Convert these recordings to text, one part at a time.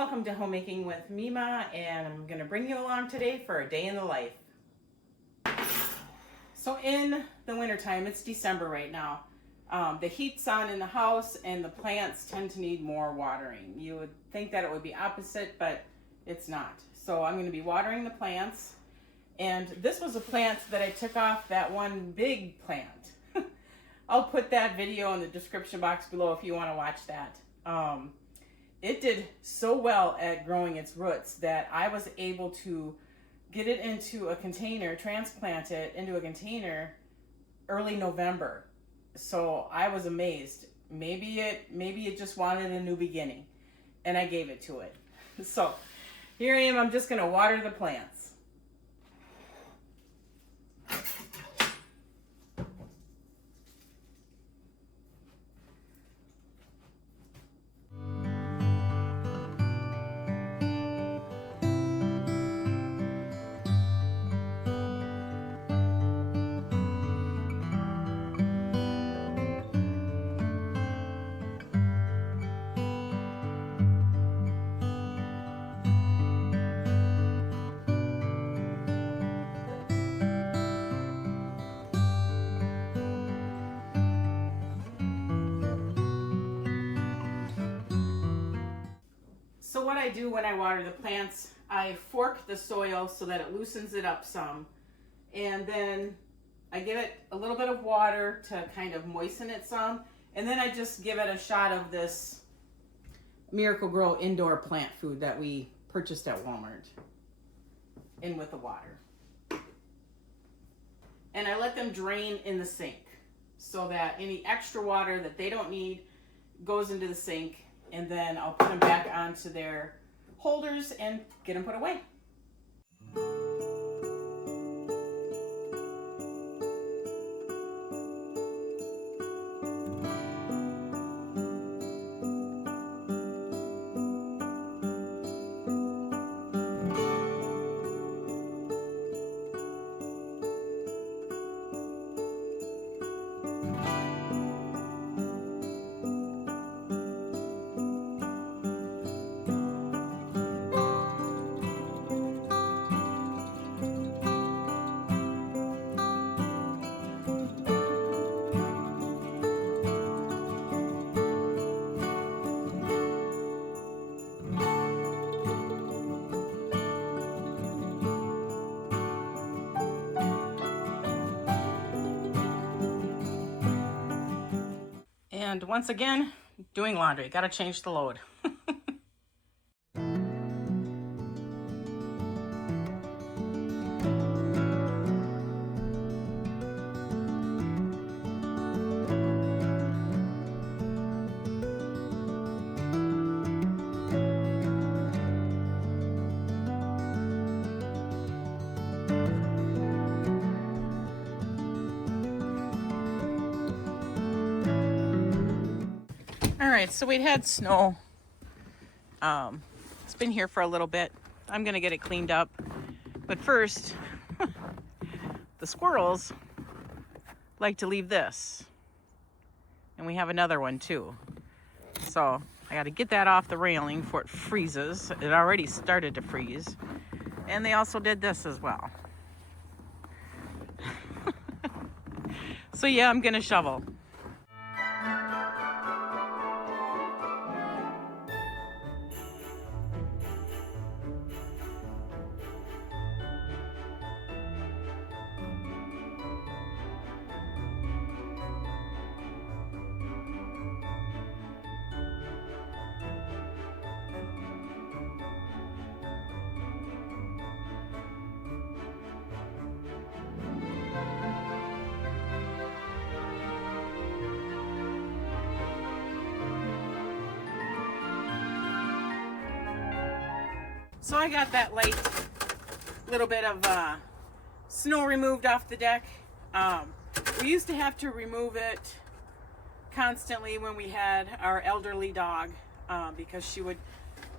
Welcome to Homemaking with Mima, and I'm going to bring you along today for a day in the life. So in the wintertime, it's December right now, the heat's on in the house and the plants tend to need more watering. You would think that it would be opposite, but it's not. So I'm going to be watering the plants, and this was a plant that I took off that one big plant. I'll put that video in the description box below if you want to watch that. It did so well at growing its roots that I was able to get it into a container, transplant it into a container early November. So I was amazed. Maybe it just wanted a new beginning, and I gave it to it. So here I am. I'm just going to water the plants. So what I do when I water the plants, I fork the soil so that it loosens it up some, and then I give it a little bit of water to kind of moisten it some, and then I just give it a shot of this Miracle-Gro indoor plant food that we purchased at Walmart in with the water. And I let them drain in the sink so that any extra water that they don't need goes into the sink, and then I'll put them back onto their holders and get them put away. And once again, doing laundry. Got to change the load. All right, so we'd had snow. It's been here for a little bit. I'm gonna get it cleaned up. But first, the squirrels like to leave this. And we have another one too. So I gotta get that off the railing before it freezes. It already started to freeze. And they also did this as well. So yeah, I'm gonna shovel. So I got that light little bit of snow removed off the deck. We used to have to remove it constantly when we had our elderly dog because she would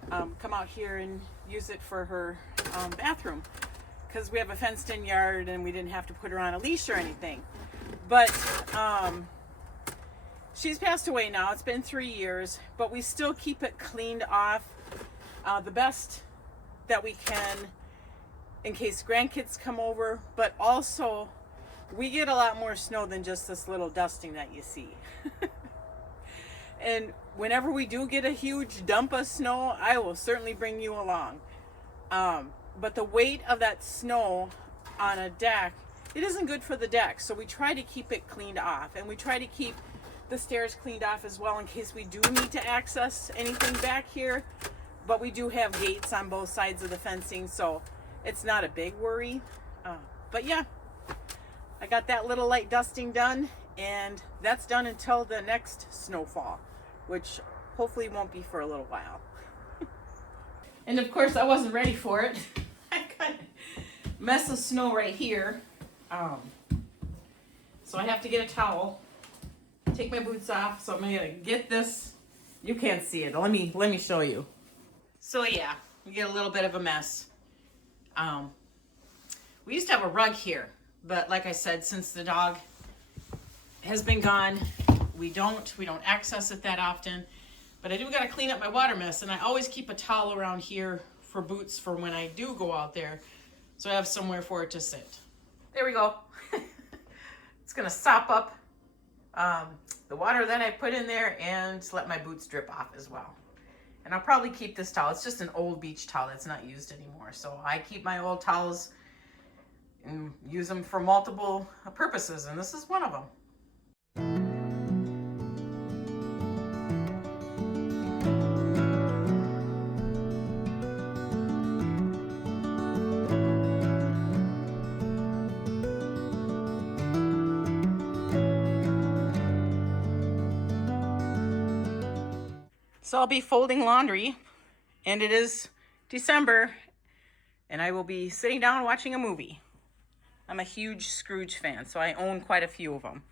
come out here and use it for her bathroom, because we have a fenced-in yard and we didn't have to put her on a leash or anything. But she's passed away now. It's been 3 years, but we still keep it cleaned off the best that we can in case grandkids come over, but also we get a lot more snow than just this little dusting that you see. And whenever we do get a huge dump of snow, I will certainly bring you along. But the weight of that snow on a deck, it isn't good for the deck. So we try to keep it cleaned off, and we try to keep the stairs cleaned off as well in case we do need to access anything back here. But we do have gates on both sides of the fencing, so it's not a big worry. But yeah, I got that little light dusting done, and that's done until the next snowfall, which hopefully won't be for a little while. And of course I wasn't ready for it. I got a mess of snow right here. So I have to get a towel, take my boots off. So I'm gonna get this. You can't see it. Let me show you. So yeah, we get a little bit of a mess. We used to have a rug here, but like I said, since the dog has been gone, we don't access it that often. But I do gotta clean up my water mess, and I always keep a towel around here for boots for when I do go out there, so I have somewhere for it to sit. There we go. It's gonna sop up the water that I put in there and let my boots drip off as well. And I'll probably keep this towel. It's just an old beach towel that's not used anymore. So I keep my old towels and use them for multiple purposes, and this is one of them. So I'll be folding laundry, and it is December, and I will be sitting down watching a movie. I'm a huge Scrooge fan, so I own quite a few of them.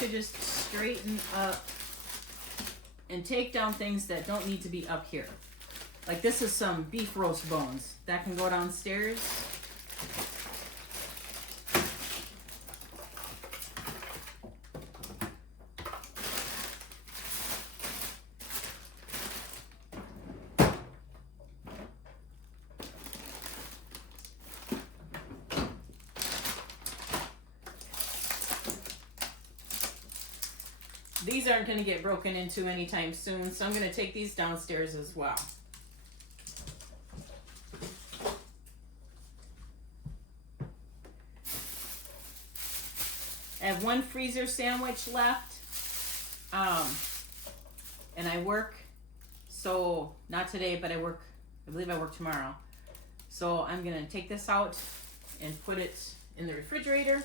To just straighten up and take down things that don't need to be up here. Like this is some beef roast bones that can go downstairs. These aren't going to get broken into anytime soon, so I'm going to take these downstairs as well. I have one freezer sandwich left, and I work, so not today, but I believe I work tomorrow. So I'm going to take this out and put it in the refrigerator.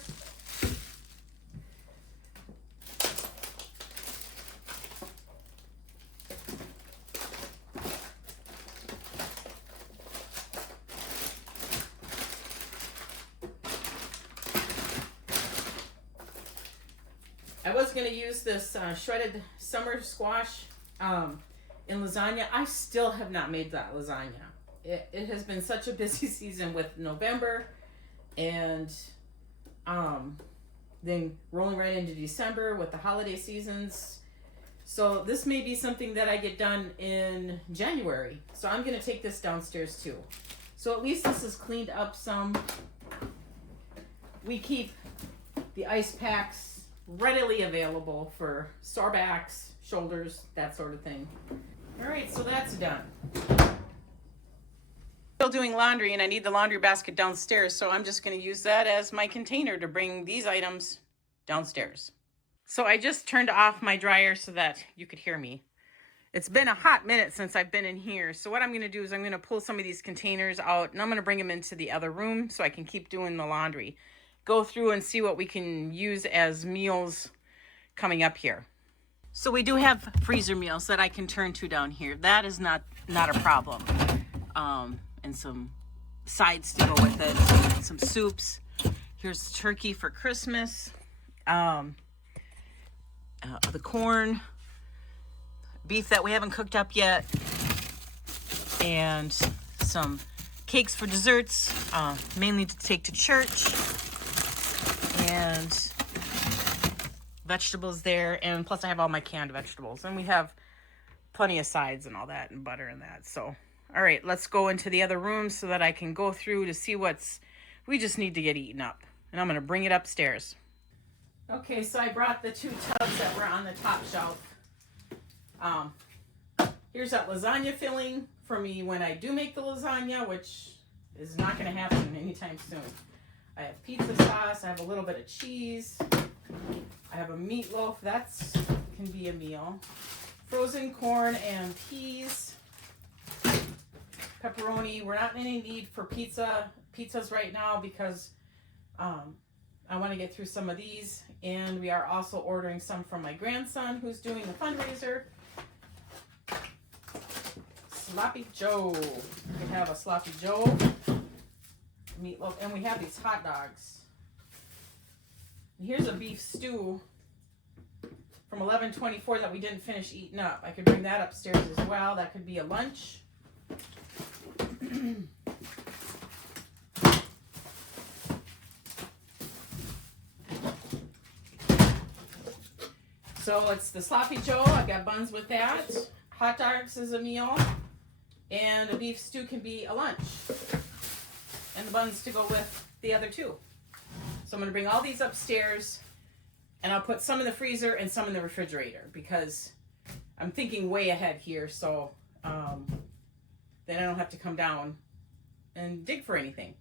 I was going to use this shredded summer squash in lasagna. I still have not made that lasagna. It has been such a busy season with November and then rolling right into December with the holiday seasons. So this may be something that I get done in January. So I'm going to take this downstairs too. So at least this is cleaned up some. We keep the ice packs readily available for sore backs, shoulders, that sort of thing. All right, so that's done. Still doing laundry, and I need the laundry basket downstairs, so I'm just going to use that as my container to bring these items downstairs. So I just turned off my dryer so that you could hear me. It's been a hot minute since I've been in here. So what I'm going to do is I'm going to pull some of these containers out and I'm going to bring them into the other room so I can keep doing the laundry. Go through and see what we can use as meals coming up here. So we do have freezer meals that I can turn to down here. That is not a problem. And some sides to go with it. Some soups. Here's turkey for Christmas. The corn. Beef that we haven't cooked up yet. And some cakes for desserts. Mainly to take to church. And vegetables there, and plus I have all my canned vegetables, and we have plenty of sides and all that, and butter and that. So all right, let's go into the other room so that I can go through to see we just need to get eaten up, and I'm going to bring it upstairs. Okay, so I brought the 2 tubs that were on the top shelf. Here's that lasagna filling for me when I do make the lasagna, which is not going to happen anytime soon. I have pizza sauce, I have a little bit of cheese, I have a meatloaf, that can be a meal. Frozen corn and peas. Pepperoni. We're not in any need for pizzas right now because I want to get through some of these. And we are also ordering some from my grandson who's doing a fundraiser. Sloppy Joe. We have a Sloppy Joe. Meatloaf. And we have these hot dogs. And here's a beef stew from 11/24 that we didn't finish eating up. I could bring that upstairs as well. That could be a lunch. So it's the Sloppy Joe. I've got buns with that. Hot dogs is a meal. And a beef stew can be a lunch. And the buns to go with the other 2. So I'm going to bring all these upstairs, and I'll put some in the freezer and some in the refrigerator because I'm thinking way ahead here, so then I don't have to come down and dig for anything.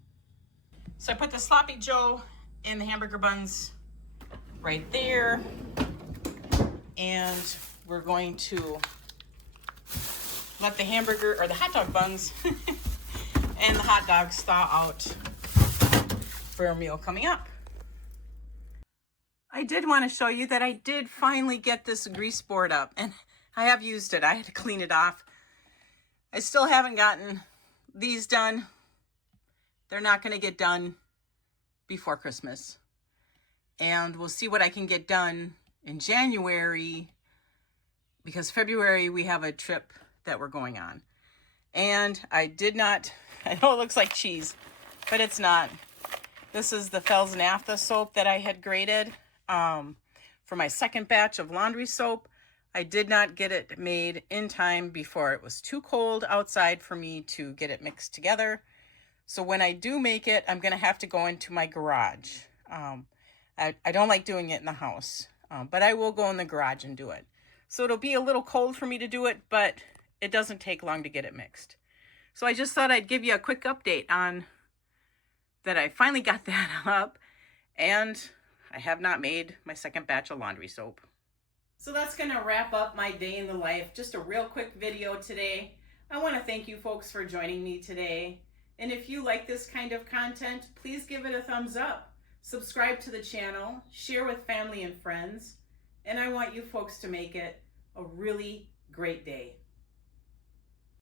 So I put the Sloppy Joe and the hamburger buns right there, and we're going to let the hamburger or the hot dog buns and the hot dogs thaw out for a meal coming up. I did want to show you that I did finally get this grease board up, and I have used it. I had to clean it off. I still haven't gotten these done. They're not going to get done before Christmas. And we'll see what I can get done in January, because February we have a trip that we're going on. And I know it looks like cheese, but it's not. This is the Fells Naphtha soap that I had graded for my second batch of laundry soap. I did not get it made in time before it was too cold outside for me to get it mixed together. So when I do make it, I'm going to have to go into my garage. I don't like doing it in the house, but I will go in the garage and do it. So it'll be a little cold for me to do it, but it doesn't take long to get it mixed. So I just thought I'd give you a quick update on that. I finally got that up, and I have not made my second batch of laundry soap. So that's going to wrap up my day in the life. Just a real quick video today. I want to thank you folks for joining me today. And if you like this kind of content, please give it a thumbs up. Subscribe to the channel, share with family and friends, and I want you folks to make it a really great day.